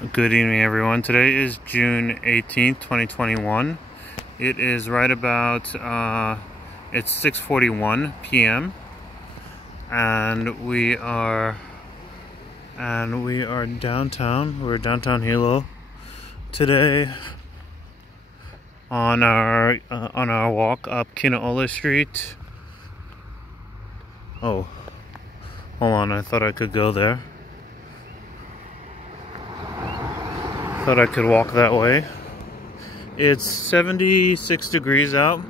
Good evening, everyone. Today is June 18th, 2021. It is right about, it's 6:41 p.m. and we are downtown. We're downtown Hilo today on our walk up Kinoole Street. Oh, hold on, I thought I could go there. Thought I could walk that way. It's 76 degrees out.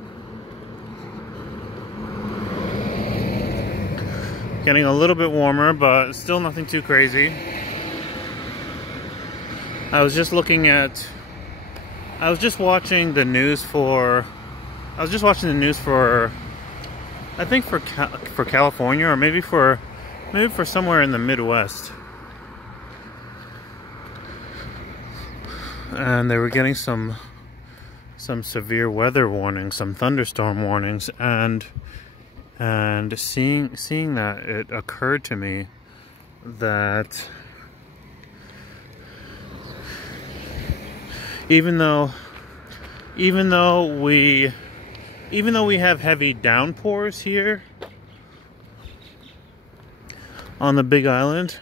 Getting a little bit warmer, but still nothing too crazy. I was just watching the news for I think for California, or maybe for somewhere in the Midwest. And they were getting some severe weather warnings, some thunderstorm warnings, and seeing that, it occurred to me that even though we have heavy downpours here on the Big Island,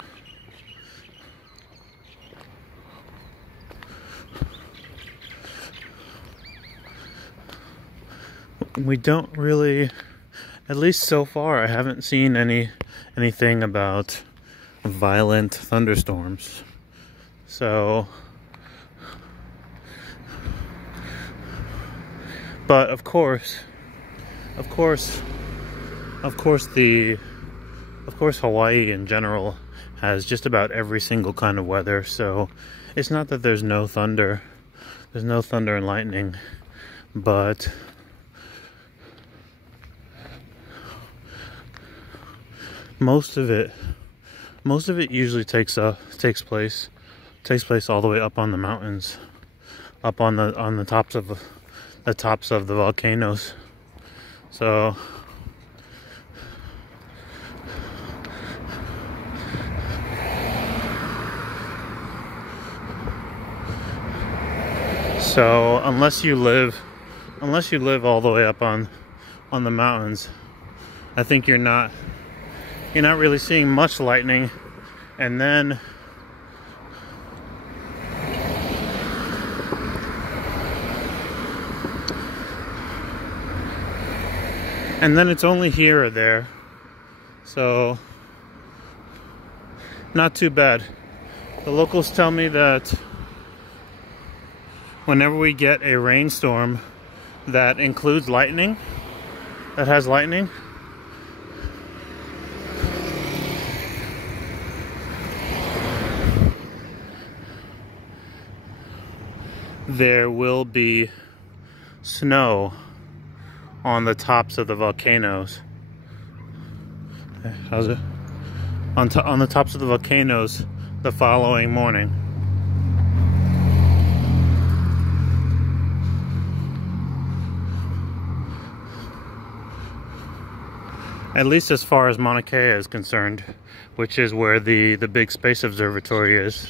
we don't really, at least so far, I haven't seen anything about violent thunderstorms. So, but of course Hawaii in general has just about every single kind of weather. So it's not that there's no thunder and lightning, but most of it usually takes place all the way up on the mountains, up on the tops of the volcanoes. So unless you live all the way up on the mountains, I think you're not really seeing much lightning. And then it's only here or there, so not too bad. The locals tell me that whenever we get a rainstorm that includes lightning, that has lightning, there will be snow on the tops of the volcanoes. How's it? On the tops of the volcanoes the following morning. At least as far as Mauna Kea is concerned, which is where the big space observatory is.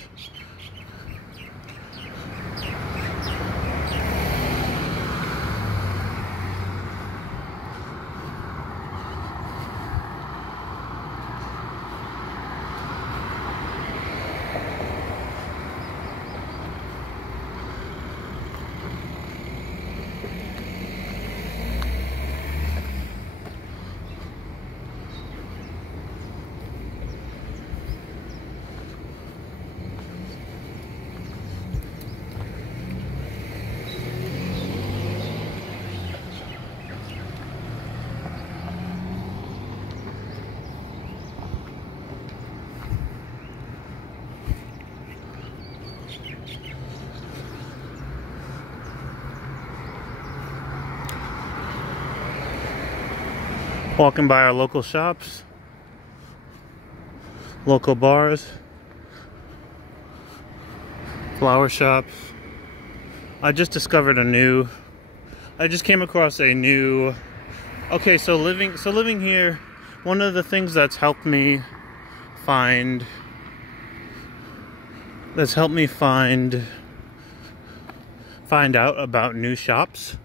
Walking by our local shops, local bars, flower shops. I just came across a new, okay, so living here, one of the things that's helped me find find out about new shops,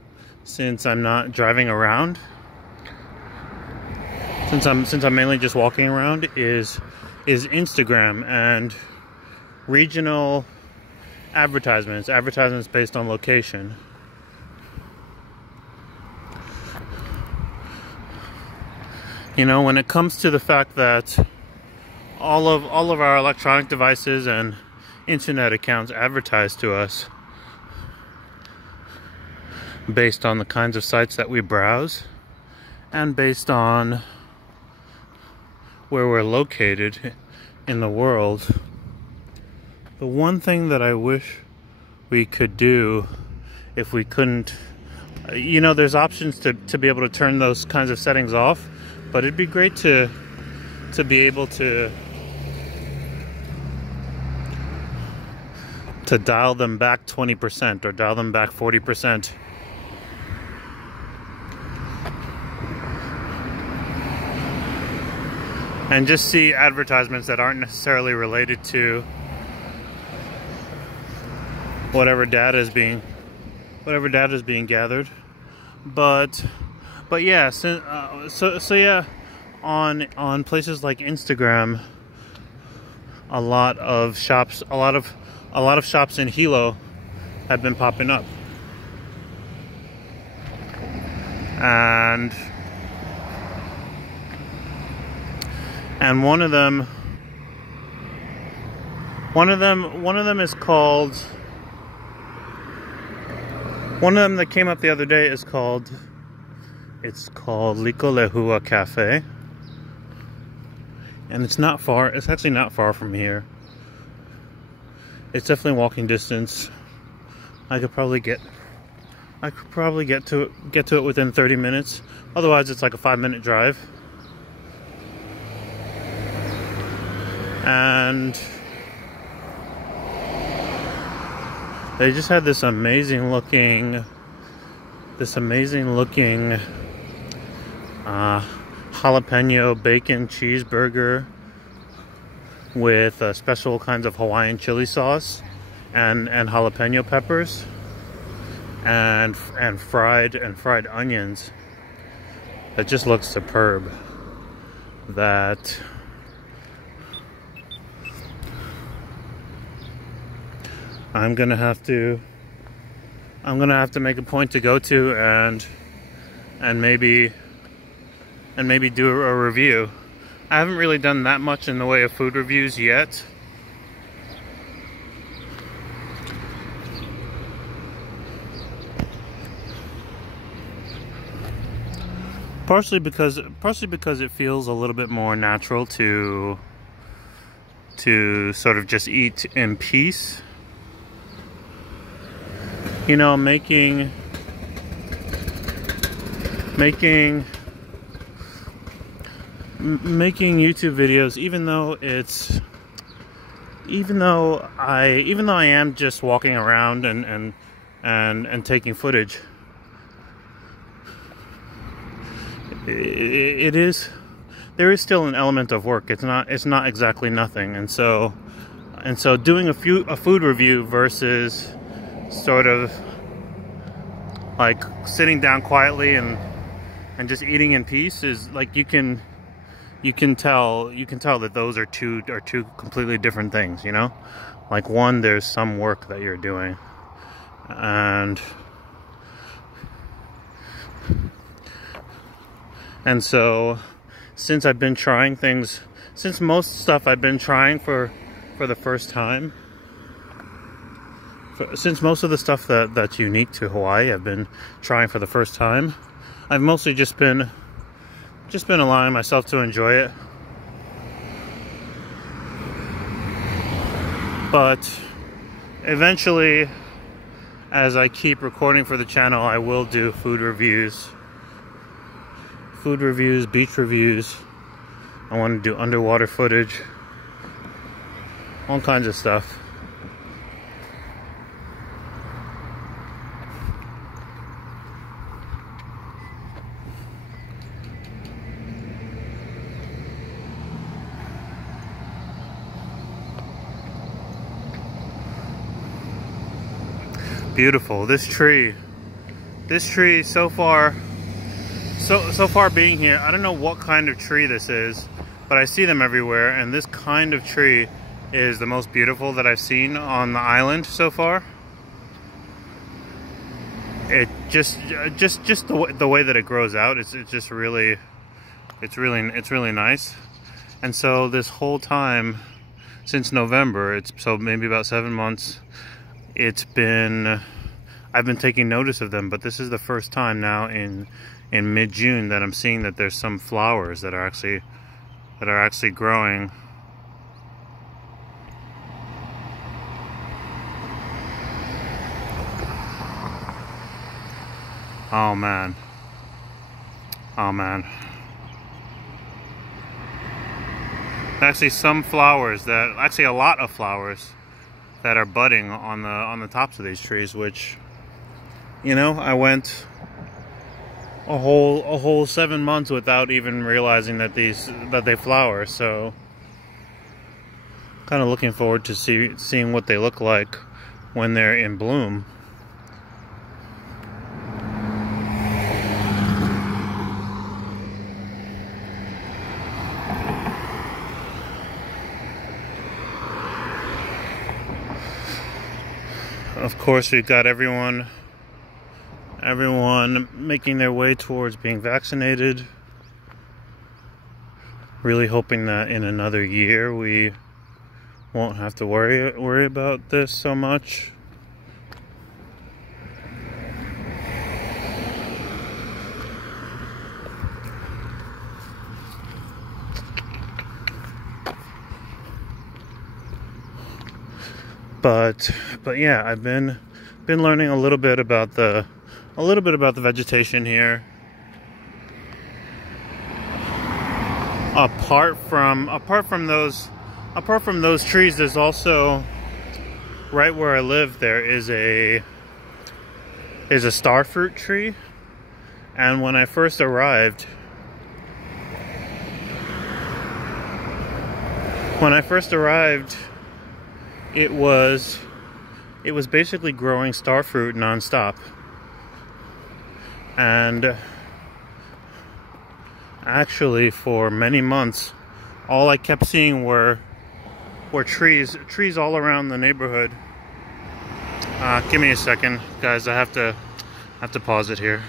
since I'm not driving around. Since I'm mainly just walking around, is Instagram and regional advertisements based on location. You know, when it comes to the fact that all of our electronic devices and internet accounts advertise to us based on the kinds of sites that we browse and based on where we're located in the world, the one thing that I wish we could do, if we couldn't, you know, there's options to be able to turn those kinds of settings off, but it'd be great to be able to dial them back 20% or dial them back 40%. And just see advertisements that aren't necessarily related to whatever data is being gathered. But yeah, so yeah, on places like Instagram, a lot of shops in Hilo have been popping up, and one of them is called, one of them that came up the other day is called, it's called Kinoole Cafe, and it's actually not far from here. It's definitely walking distance. I could probably get to it within 30 minutes. Otherwise it's like a 5-minute drive. And they just had this amazing looking jalapeno bacon cheeseburger with special kinds of Hawaiian chili sauce and jalapeno peppers and fried onions. That just looks superb. That I'm gonna have to make a point to go to and maybe do a review. I haven't really done that much in the way of food reviews yet. Partially because it feels a little bit more natural to sort of just eat in peace. You know, making YouTube videos, even though I am just walking around and taking footage, there is still an element of work. It's not exactly nothing. And so doing a food review versus sort of like sitting down quietly and just eating in peace is like, you can tell that those are two completely different things, you know? Like, one, there's some work that you're doing, and so since I've been trying things, since most stuff I've been trying for the first time, since most of the stuff that's unique to Hawaii I've been trying for the first time, I've mostly just been allowing myself to enjoy it. But eventually, as I keep recording for the channel, I will do food reviews, beach reviews. I want to do underwater footage, all kinds of stuff. Beautiful. This tree so far being here, I don't know what kind of tree this is, but I see them everywhere, and this kind of tree is the most beautiful that I've seen on the island so far. It just the way that it grows out, it's really nice. And so this whole time since November, so maybe about 7 months, I've been taking notice of them, but this is the first time now in mid-June that I'm seeing that there's some flowers that are actually growing. Oh man. Oh man. Actually some flowers a lot of flowers that are budding on the tops of these trees, which, you know, I went a whole 7 months without even realizing that they flower. So kind of looking forward to seeing what they look like when they're in bloom. Of course, we've got everyone making their way towards being vaccinated. Really hoping that in another year we won't have to worry about this so much. But yeah, I've been learning a little bit about the vegetation here. Apart from those trees, there's also, right where I live, there is a starfruit tree. And when I first arrived, it was basically growing starfruit nonstop. And actually for many months, all I kept seeing were trees all around the neighborhood. Give me a second, guys. I have to pause it here.